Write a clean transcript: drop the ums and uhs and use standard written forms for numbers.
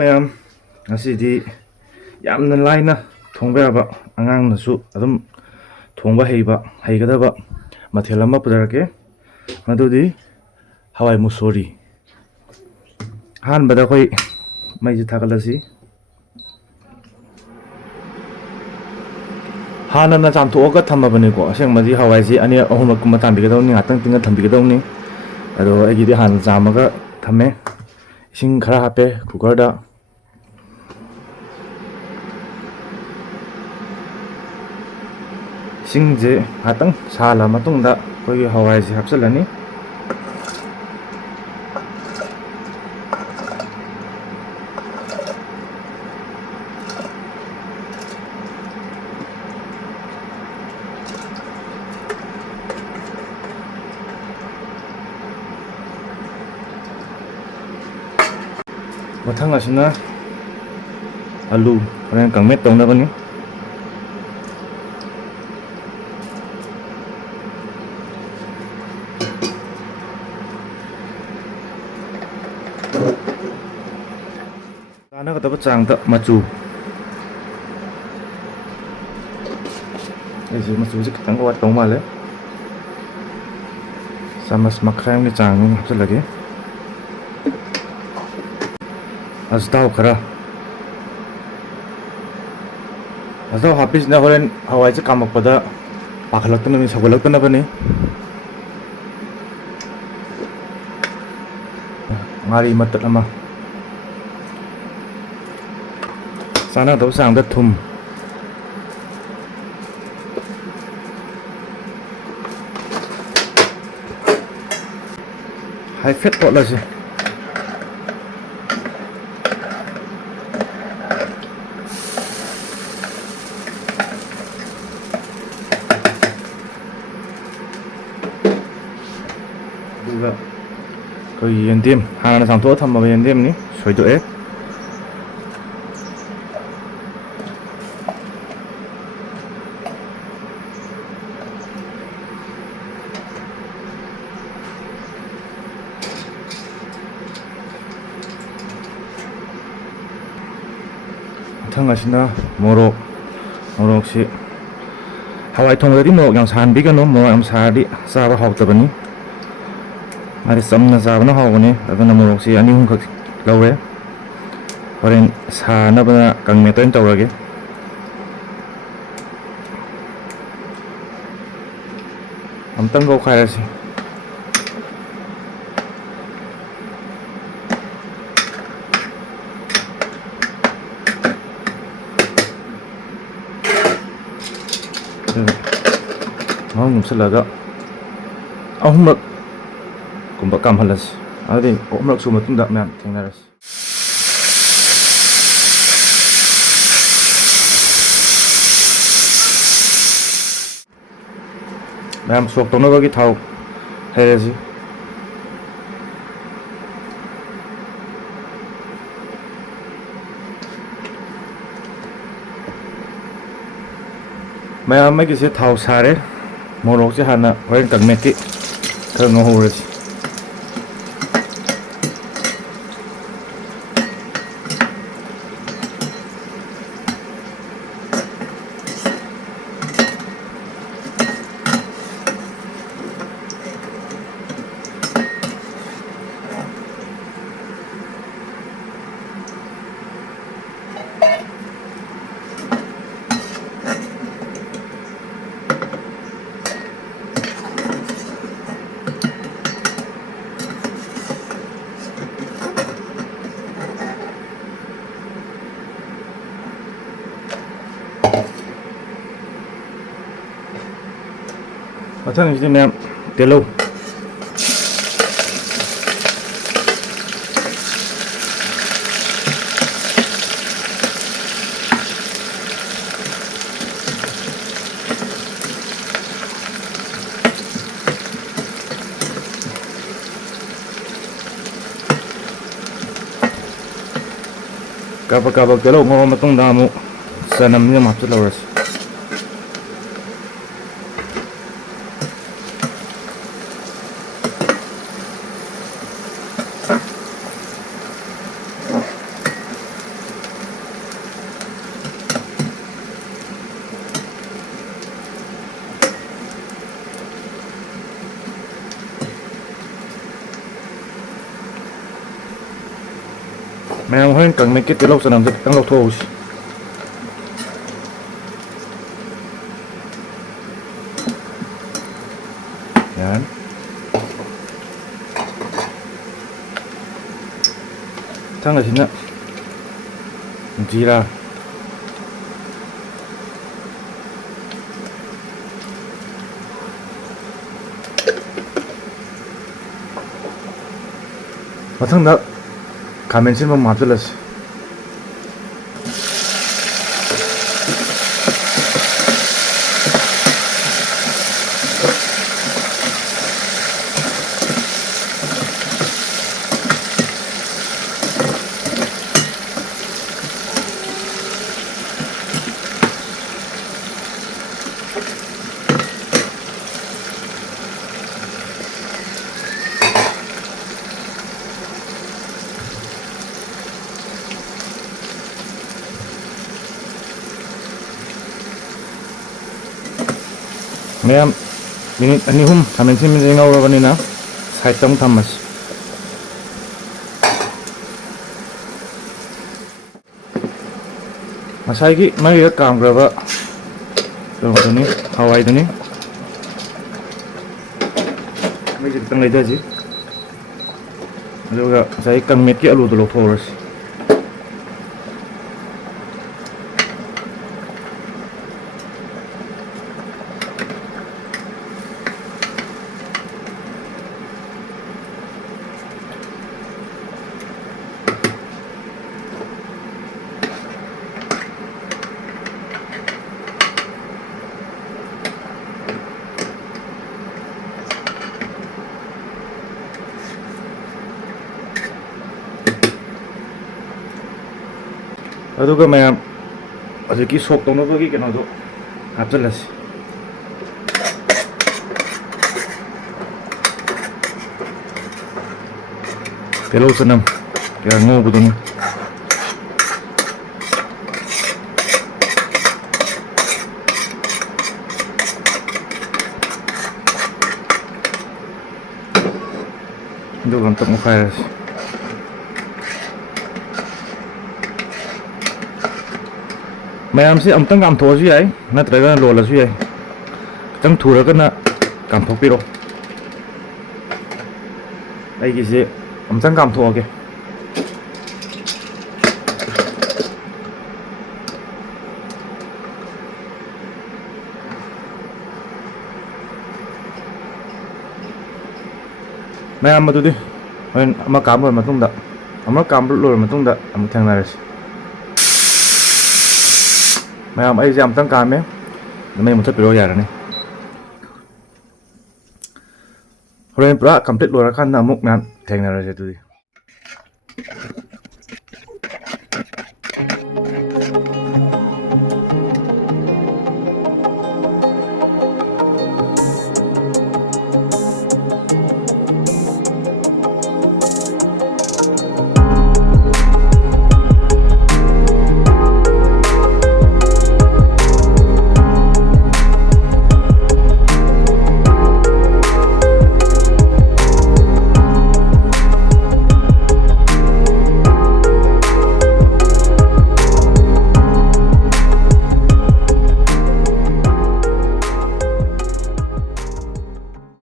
ꯃꯌꯥꯝ ꯉꯁꯤꯗꯤ ꯌꯥꯝꯅ ꯂꯥꯏꯅ ꯊꯣꯡꯕ ꯌꯥꯕ ꯑꯉꯥꯡꯅꯁꯨ ꯑꯗꯨꯝ ꯊꯣꯡꯕ ꯍꯩꯒꯗꯕ ꯃꯊꯦꯜ ꯑꯃ ꯄꯨꯖꯔꯛꯀꯦ. ꯃꯗꯨꯗꯤ ꯍꯋꯥꯏ ꯃꯨꯁꯣꯔꯤ. ꯑꯍꯥꯟꯕꯗ ꯑꯩꯈꯣꯏ ꯃꯩꯁꯤ ꯊꯥꯒꯠꯂꯁꯤ. ꯍꯥꯟꯅꯅ ꯆꯥꯝꯊꯣꯛꯑꯒ ꯊꯝꯃꯕꯅꯤꯀꯣ. ꯑꯁꯦꯡꯕꯗꯤ ꯍꯋꯥꯏꯁꯤ ꯑꯅꯤꯔꯛ ꯑꯍꯨꯝꯔꯛꯀꯨꯝꯕ ꯆꯥꯝꯕꯤꯒꯗꯧꯅꯤ. ꯉꯥꯛꯇꯪ ꯇꯤꯡꯉ ꯊꯝꯕꯤꯒꯗꯧꯅꯤ. ꯑꯗꯣ ꯑꯩꯒꯤꯗꯤ ꯍꯥꯟꯅ ꯆꯥꯝꯃꯒ ꯊꯝꯃꯦ. ꯏꯁꯤꯡ ꯈꯔ ꯍꯥꯞꯄꯦ ꯀꯨꯀꯔꯗ. ꯏꯁꯤꯡꯁꯦ ꯉꯥꯛꯇꯪ ꯁꯥꯍꯜꯂ ꯃꯇꯨꯡꯗ ꯑꯩꯈꯣꯏꯒꯤ ꯍꯋꯥꯏꯁꯦ ꯍꯥꯞꯆꯤꯜꯂꯅꯤ. ꯃꯊꯪ ꯑꯁꯤꯅ ꯑꯂꯨ ꯍꯣꯔꯦꯟ ꯀꯪꯃꯦꯠ ꯇꯧꯅꯕꯅꯤ. ꯆꯥꯅꯒꯗꯕ ꯆꯥꯡꯗ ꯃꯆꯨ. ꯑꯩꯁꯦ ꯃꯆꯨꯁꯦ ꯈꯤꯇꯪ ꯋꯥꯠꯇꯧ ꯃꯥꯜꯂꯦ. ꯆꯥꯃꯁ ꯃꯈꯥꯏ ꯑꯃꯒꯤ ꯆꯥꯡ ꯑꯃ ꯍꯥꯞꯆꯤꯜꯂꯒꯦ. ꯑꯖꯊꯥꯎ ꯈꯔ. ꯑꯖꯊꯥꯎ ꯍꯥꯞꯄꯤꯁꯤꯅ ꯍꯣꯔꯦꯟ ꯍꯋꯥꯏꯁꯦ ꯀꯥꯝꯃꯛꯄꯗ ꯄꯥꯈꯠꯂꯛꯇꯅꯕꯅꯤ, ꯁꯧꯒꯠꯂꯛꯇꯅꯕꯅꯤ. ꯉꯥꯔꯤ ꯃꯇꯠ ꯑꯃ. ꯆꯥꯅꯒꯗꯕ ꯆꯥꯡꯗ ꯊꯨꯝ. ꯍꯥꯏꯐꯦꯠ ꯇꯣꯠꯂꯁꯤ. ꯑꯗꯨꯒ ꯑꯩꯈꯣꯏꯒꯤ ꯌꯦꯟꯗꯦꯝ, ꯍꯥꯟꯅ ꯆꯥꯝꯊꯣꯛꯑ ꯊꯝꯃꯕ ꯌꯦꯟꯗꯦꯝꯅꯤ, ꯁꯣꯏꯗꯣꯛꯑꯦ. ꯃꯊꯪ ꯑꯁꯤꯅ ꯃꯣꯔꯣꯛꯁꯤ ꯍꯋꯥꯏ ꯊꯣꯡꯕꯗꯗꯤ ꯃꯣꯔꯣꯛ ꯌꯥꯝ ꯁꯥꯍꯟꯕꯤꯒꯅꯨ. ꯃꯣꯔꯣꯛ ꯌꯥꯝ ꯁꯥꯔꯗꯤ ꯆꯥꯕ ꯍꯥꯎꯇꯕꯅꯤ. ꯃꯥꯗꯤ ꯆꯝꯅ ꯆꯥꯕꯅ ꯍꯥꯎꯕꯅꯤ. ꯑꯗꯨꯅ ꯃꯣꯔꯣꯛꯁꯤ 2-3ꯈꯛ ꯂꯧꯔꯦ. ꯍꯣꯔꯦꯟ ꯁꯥꯅꯕꯅ ꯀꯪꯃꯦꯠ ꯑꯣꯏꯅ ꯇꯧꯔꯒꯦ. ꯑꯃꯨꯛꯇꯪ ꯀꯧꯈꯥꯏꯔꯁꯤ. ꯃꯍꯥꯎ ꯅꯨꯡꯁꯤꯜꯂꯒ 3ꯔꯛ ꯀꯨꯝꯕ ꯀꯥꯝꯍꯜꯂꯁꯤ. ꯑꯗꯨꯗꯤ 3ꯔꯛ ꯁꯨꯕ ꯃꯇꯨꯡꯗ ꯃꯌꯥꯝ ꯊꯦꯡꯅꯔꯁꯤ. ꯃꯌꯥꯝ ꯁꯣꯛ ꯇꯧꯅꯕꯒꯤ ꯊꯥꯎ ꯍꯩꯔꯁꯤ. ꯃꯌꯥꯝ ꯑꯃꯒꯤꯁꯦ ꯊꯥꯎ ꯁꯥꯔꯦ. ꯃꯣꯔꯣꯛꯁꯦ ꯍꯥꯟꯅ ꯍꯣꯔꯦꯟ ꯀꯪꯃꯦꯠꯀꯤ ꯈꯔ ꯉꯧꯍꯧꯔꯁꯤ. ꯃꯊꯪꯁꯤꯗꯤ ꯃꯌꯥꯝ ꯇꯤꯜꯍꯧ. ꯀꯥꯕꯛ ꯇꯤꯜꯍꯧ ꯉꯧꯔ ꯃꯇꯨꯡꯗ ꯑꯃꯨꯛ ꯆꯅꯝꯁꯤ ꯑꯃꯨꯛ ꯍꯥꯞꯆꯤꯜꯍꯧꯔꯁꯤ. ꯃꯌꯥꯝ ꯍꯣꯔꯦꯟ ꯀꯪꯃꯦꯠꯀꯤ ꯇꯤꯜꯍꯧ ꯆꯅꯝꯁꯦ ꯈꯤꯇꯪ ꯂꯧꯊꯣꯛꯍꯧꯁꯤ ꯌꯥꯔꯅꯤ ꯃꯊꯪ ꯑꯁꯤꯅ ꯖꯤꯔꯥ ꯃꯊꯪꯗ ꯈꯥꯃꯦꯟ ꯑꯁꯤꯟꯕ ꯑꯃꯨꯛ ꯍꯥꯞꯆꯤꯜꯂꯁꯤ ꯃꯌꯥꯝ ꯃꯤꯅꯤꯠ 2-3 ꯈꯥꯃꯦꯟ ꯑꯁꯤꯟꯕꯁꯦ ꯉꯧꯔꯕꯅꯤꯅ ꯁꯥꯏꯗꯇ ꯑꯃꯨꯛ ꯊꯝꯃꯁꯤ ꯉꯁꯥꯏꯒꯤ ꯃꯩꯗ ꯀꯥꯝꯈ꯭ꯔꯕ ꯀꯩꯅꯣꯗꯨꯅꯤ ꯍꯋꯥꯏꯗꯨꯅꯤ ꯃꯩꯁꯦ ꯈꯤꯇꯪ ꯂꯩꯊꯁꯤ ꯑꯗꯨꯒ ꯉꯁꯥꯏ ꯀꯪꯃꯦꯠꯀꯤ ꯑꯂꯨꯗꯣ ꯂꯧꯊꯣꯛꯍꯧꯔꯁꯤ ꯑꯗꯨꯒ ꯃꯌꯥꯝ ꯍꯧꯖꯤꯛꯀꯤ ꯁꯣꯛ ꯇꯧꯅꯕꯒꯤ ꯀꯩꯅꯣꯗꯣ ꯍꯥꯞꯆꯤꯜꯂꯁꯤ ꯇꯤꯜꯍꯧ ꯆꯅꯝ ꯀꯌꯥ ꯉꯧꯕꯗꯨꯅꯤ ꯑꯗꯨꯒ ꯑꯝꯇ ꯃꯨꯛꯈꯥꯏꯔꯁꯤ ꯃꯌꯥꯝꯁꯤ ꯑꯃꯨꯛꯇꯪ ꯀꯥꯝꯊꯣꯛꯑꯁꯨ ꯌꯥꯏ ꯅꯠꯇ꯭ꯔꯒꯅ ꯂꯣꯜꯂꯁꯨ ꯌꯥꯏ ꯈꯤꯇꯪ ꯊꯨꯔꯒꯅ ꯀꯥꯝꯊꯣꯛꯄꯤꯔꯣ ꯑꯩꯒꯤꯁꯦ ꯑꯃꯨꯛꯇꯪ ꯀꯥꯝꯊꯣꯛꯑꯒꯦ ꯃꯌꯥꯝ ꯑꯗꯨꯗꯤ ꯍꯣꯔꯦꯟ ꯑꯃ ꯀꯥꯝꯕ ꯂꯣꯏꯔ ꯃꯇꯨꯡꯗ ꯑꯃ ꯀꯥꯝꯕ ꯂꯣꯏꯔ ꯃꯇꯨꯡꯗ ꯑꯃꯨꯛ ꯊꯦꯡꯅꯔꯁꯤ ꯃꯌꯥꯝ ꯑꯩꯁꯦ ꯑꯃꯨꯛꯇꯪ ꯀꯥꯝꯃꯦ ꯃꯩ ꯃꯨꯊꯠꯄꯤꯔꯣ ꯌꯥꯔꯅꯤ ꯍꯣꯔꯦꯟ ꯄꯨꯔꯥ ꯀꯝꯄ꯭ꯂꯤꯠ ꯂꯣꯏꯔꯀꯥꯟꯗ ꯑꯃꯨꯛ ꯃꯌꯥꯝ ꯊꯦꯡꯅꯔꯁꯦ ꯑꯗꯨꯗꯤ